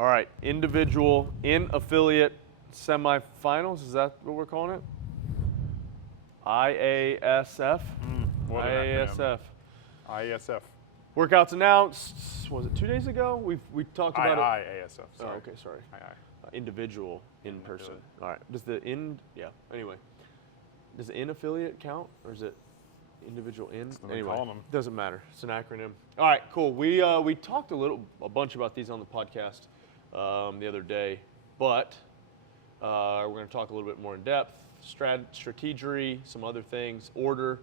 All right, individual in affiliate semifinals. Is that what we're calling it? IASF. What an acronym. IASF. IASF. Workouts announced. Was it 2 days ago? We talked about it. IASF. Oh, okay, sorry. Individual in person. All right. Does the anyway. Does the in affiliate count, or is it individual in? Anyway, doesn't matter. It's an acronym. All right, cool. We talked a bunch about these on the podcast the other day, but we're going to talk a little bit more in depth. Strategy, some other things, order.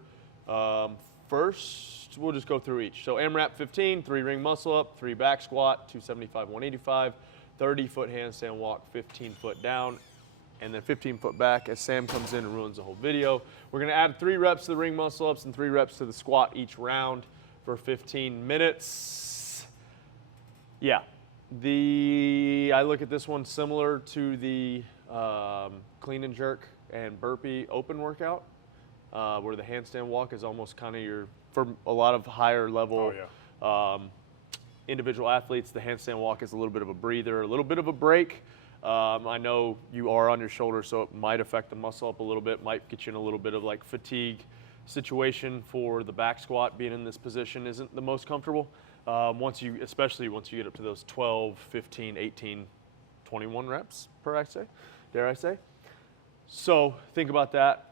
First, we'll just go through each. So AMRAP 15, 3 ring muscle up, 3 back squat, 275, 185, 30-foot handstand walk, 15-foot down, and then 15-foot back as Sam comes in and ruins the whole video. We're going to add 3 reps to the ring muscle ups and 3 reps to the squat each round for 15 minutes. Yeah, I look at this one similar to the clean and jerk and burpee open workout, where the handstand walk is almost kind of for a lot of higher level individual athletes, the handstand walk is a little bit of a breather, a little bit of a break. I know you are on your shoulder, so it might affect the muscle up a little bit, might get you in a little bit of like fatigue situation for the back squat. Being in this position isn't the most comfortable. Especially once you get up to those 12, 15, 18, 21 reps dare I say. So think about that.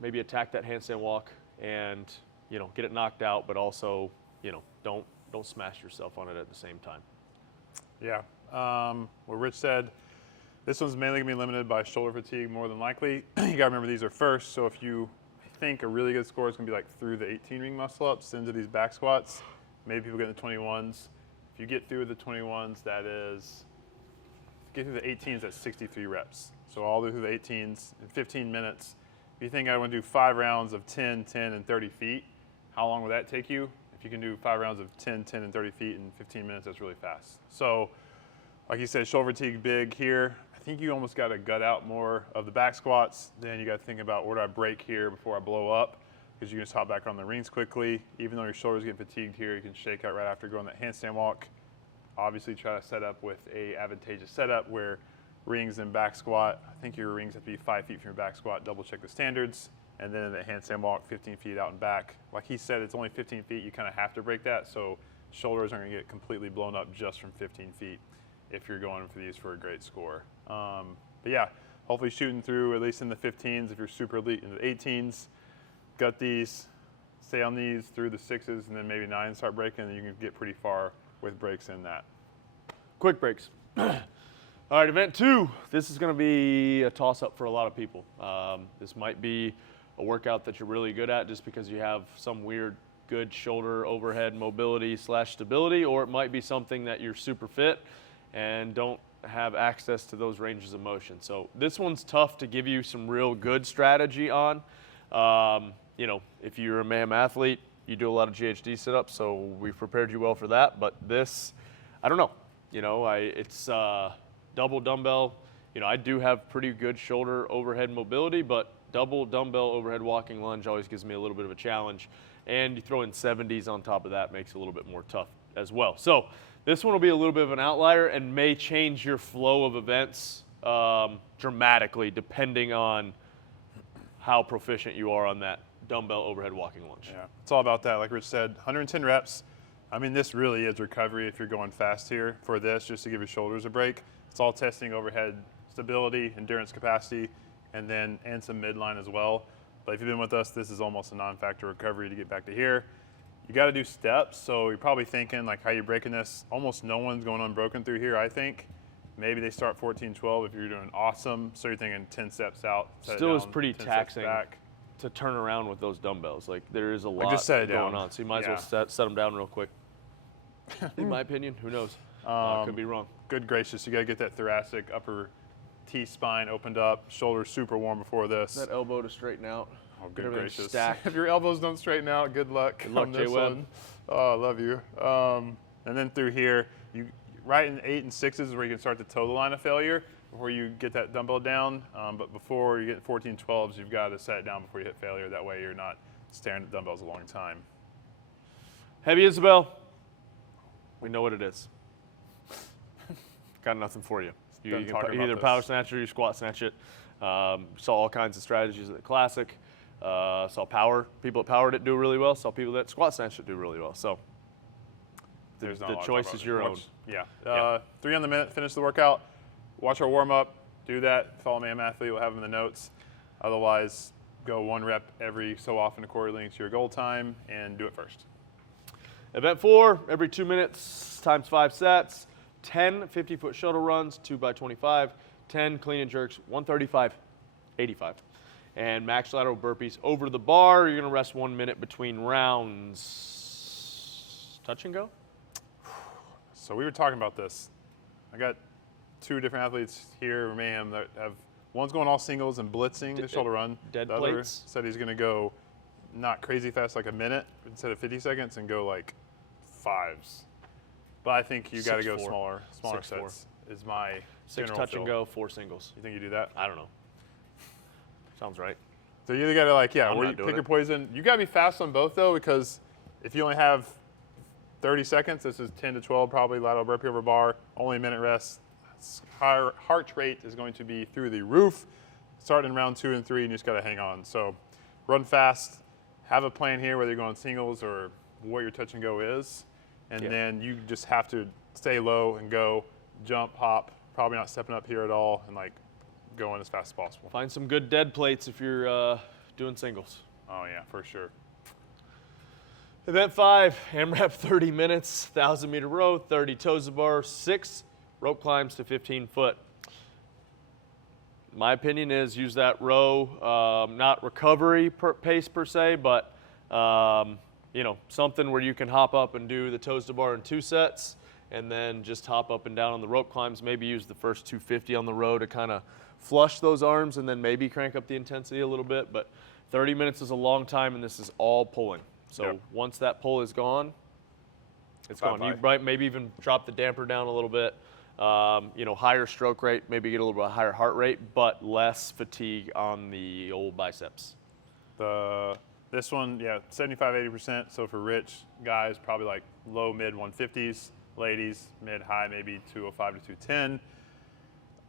Maybe attack that handstand walk and, get it knocked out, but also, don't smash yourself on it at the same time. Yeah. What Rich said, this one's mainly gonna be limited by shoulder fatigue more than likely. You gotta remember these are first, so if you think a really good score is gonna be like through the 18 ring muscle ups into these back squats, maybe people get in the 21s. If you get through the 21s, get through the 18s at 63 reps. So all the way through the 18s in 15 minutes. If you think I want to do 5 rounds of 10, 10, and 30 feet, how long will that take you? If you can do 5 rounds of 10, 10, and 30 feet in 15 minutes, that's really fast. So, like you said, shoulder fatigue big here. I think you almost got to gut out more of the back squats. Then you got to think about where do I break here before I blow up, because you can just hop back on the rings quickly. Even though your shoulder's getting fatigued here, you can shake out right after going that handstand walk. Obviously, try to set up with a advantageous setup where rings and back squat, I think your rings have to be 5 feet from your back squat, double check the standards. And then the handstand walk, 15 feet out and back. Like he said, it's only 15 feet, you kind of have to break that, so shoulders aren't gonna get completely blown up just from 15 feet if you're going for these for a great score. But yeah, hopefully shooting through at least in the 15s if you're super elite in the 18s. Gut these, stay on these through the 6s, and then maybe 9s start breaking, and you can get pretty far with breaks in that. Quick breaks. All right, event 2. This is going to be a toss-up for a lot of people. This might be a workout that you're really good at just because you have some weird good shoulder overhead mobility / stability, or it might be something that you're super fit and don't have access to those ranges of motion. So this one's tough to give you some real good strategy on. If you're a Mayhem athlete, you do a lot of GHD sit-ups, so we've prepared you well for that. But this, I don't know. It's double dumbbell. I do have pretty good shoulder overhead mobility, but double dumbbell overhead walking lunge always gives me a little bit of a challenge. And you throw in 70s on top of that, makes it a little bit more tough as well. So this one will be a little bit of an outlier and may change your flow of events dramatically depending on how proficient you are on that dumbbell overhead walking lunge. Yeah, it's all about that. Like Rich said, 110 reps. I mean, this really is recovery if you're going fast here for this, just to give your shoulders a break. It's all testing overhead stability, endurance capacity, and some midline as well. But if you've been with us, this is almost a non-factor recovery to get back to here. You got to do steps, so you're probably thinking like how you're breaking this. Almost no one's going unbroken through here, I think. Maybe they start 14, 12 if you're doing awesome. So you're thinking 10 steps out. Still is pretty taxing to turn around with those dumbbells. Like there is a lot going on, so you might as well set them down real quick. In my opinion, who knows? Could be wrong. Good gracious, you got to get that thoracic upper T-spine opened up, shoulders super warm before this. That elbow to straighten out. Oh, good gracious. Stacked. If your elbows don't straighten out, good luck on this one. Oh, I love you. And then through here, right in 8 and 6s is where you can start to toe the line of failure before you get that dumbbell down. But before you get 14, 12s, you've got to set it down before you hit failure. That way you're not staring at dumbbells a long time. Heavy Isabelle. We know what it is. got nothing for you. You Done can talking about either this. power snatch it or you squat snatch it. Saw all kinds of strategies at the Classic. Saw people that powered it do really well. Saw people that squat snatched it do really well. So There's not a the lot to choice talk is about. your own. Watch- Yeah. 3 on the minute, finish the workout. Watch our warm up. Do that. Follow Mayhem Athlete. We'll have them in the notes. Otherwise, go 1 rep every so often according to your goal time and do it first. Event 4, every 2 minutes times 5 sets. 10 50-foot shuttle runs, 2 by 25. 10 clean and jerks, 135, 85. And max lateral burpees over the bar. You're going to rest 1 minute between rounds. Touch and go? So we were talking about this. I got 2 different athletes here, Mayhem, that have one's going all singles and blitzing the shoulder run. Dead the other plates? said he's going to go not crazy fast, like a minute instead of 50 seconds, and go like 5s. But I think you got to go 6'4". smaller 6'4". sets. Is my 6 general touch feel. and go, 4 singles. You think you do that? I don't know. Sounds right. So you either got to I'm where not you doing pick your it. poison. You got to be fast on both though, because if you only have 30 seconds, this is 10 to 12 probably lateral burpee over bar, only a minute rest. Higher heart rate is going to be through the roof. Starting in round 2 and 3, and you just got to hang on. So run fast. Have a plan here, whether you're going singles or what your touch and go is, and then you just have to stay low and go, jump, hop. Probably not stepping up here at all, and like going as fast as possible. Find some good dead plates if you're doing singles. Oh yeah, for sure. Event 5, AMRAP 30 minutes, 1,000-meter row, 30 toes to bar, 6 rope climbs to 15 foot. My opinion is use that row, not recovery pace per se, but something where you can hop up and do the toes to bar in 2 sets, and then just hop up and down on the rope climbs. Maybe use the first 250 on the row to kind of flush those arms, and then maybe crank up the intensity a little bit. But 30 minutes is a long time, and this is all pulling. So once that pull is gone, it's gone. You might maybe even drop the damper down a little bit. Higher stroke rate, maybe get a little bit higher heart rate, but less fatigue on the old biceps. This one, 75, 80%. So for rich guys, probably like low, mid 150s. Ladies, mid, high, maybe 205 to 210.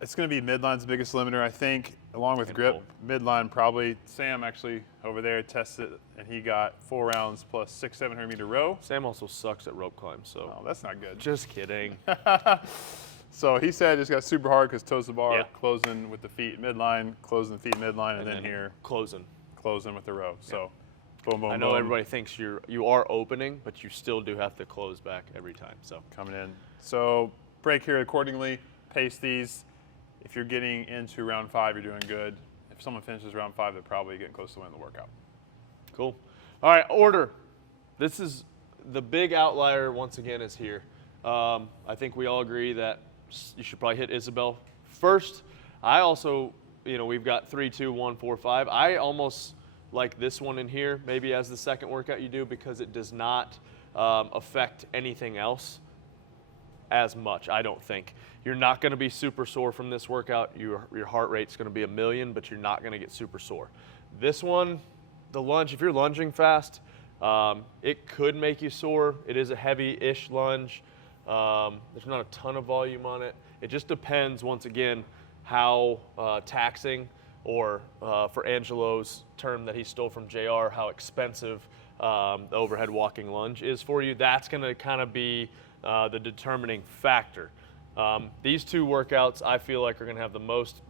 It's going to be midline's biggest limiter, I think, along with grip. pull. Midline probably. Sam actually over there tested it, and he got 4 rounds plus 600-700 meter row. Sam also sucks at rope climbs, so. Oh, that's not good. Just kidding. So he said it just got super hard because toes to bar, closing with the feet midline, closing the feet midline, and then here closing with the row. So boom, boom, I know boom. everybody thinks you are opening, but you still do have to close back every time. So Coming in. So break here accordingly, pace these. If you're getting into round 5, you're doing good. If someone finishes round 5, they're probably getting close to winning the workout. cool. All right, order. This is the big outlier once again is here. I think we all agree that you should probably hit Isabelle first. I also, we've got 3, 2, 1, 4, 5. I almost like this one in here, maybe as the second workout you do, because it does not affect anything else as much, I don't think. You're not going to be super sore from this workout. Your heart rate's going to be 1,000,000, but you're not going to get super sore. This one, the lunge, if you're lunging fast, it could make you sore. It is a heavy-ish lunge. There's not a ton of volume on it. It just depends, once again, how taxing, or for Angelo's term that he stole from JR, how expensive the overhead walking lunge is for you. That's going to kind of be the determining factor. These 2 workouts I feel like are going to have the most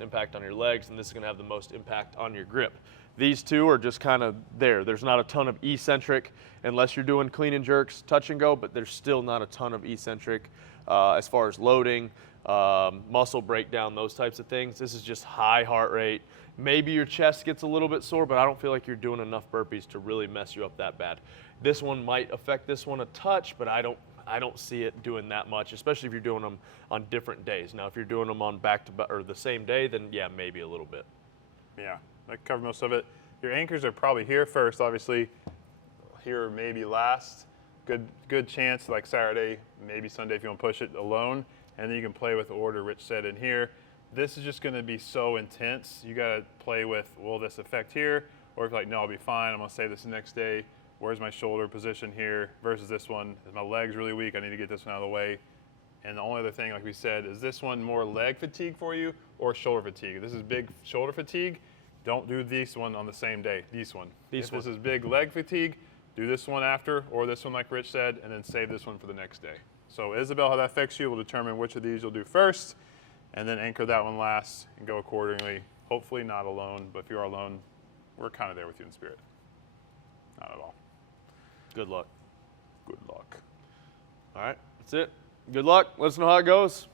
impact on your legs, and this is going to have the most impact on your grip. These 2 are just kind of there. There's not a ton of eccentric unless you're doing clean and jerks, touch and go, but there's still not a ton of eccentric as far as loading, muscle breakdown, those types of things. This is just high heart rate. Maybe your chest gets a little bit sore, but I don't feel like you're doing enough burpees to really mess you up that bad. This one might affect this one a touch, but I don't see it doing that much, especially if you're doing them on different days. Now, if you're doing them on back-to-back or the same day, then yeah, maybe a little bit. Yeah, I covered most of it. Your anchors are probably here first, obviously. Here maybe last. Good chance, like Saturday, maybe Sunday if you want to push it alone. And then you can play with the order Rich said in here. This is just going to be so intense. You got to play with, will this affect here? Or if you're like, no, I'll be fine. I'm going to save this the next day. Where's my shoulder position here versus this one? Is my legs really weak? I need to get this one out of the way. And the only other thing, like we said, is this one more leg fatigue for you or shoulder fatigue? If this is big shoulder fatigue, don't do this one on the same day. This one. If this is big leg fatigue, do this one after, or this one like Rich said, and then save this one for the next day. So Isabelle, how that affects you will determine which of these you'll do first, and then anchor that one last and go accordingly. Hopefully not alone, but if you are alone, we're kind of there with you in spirit. Not at all. Good luck. Good luck. All right, that's it. Good luck. Let us know how it goes.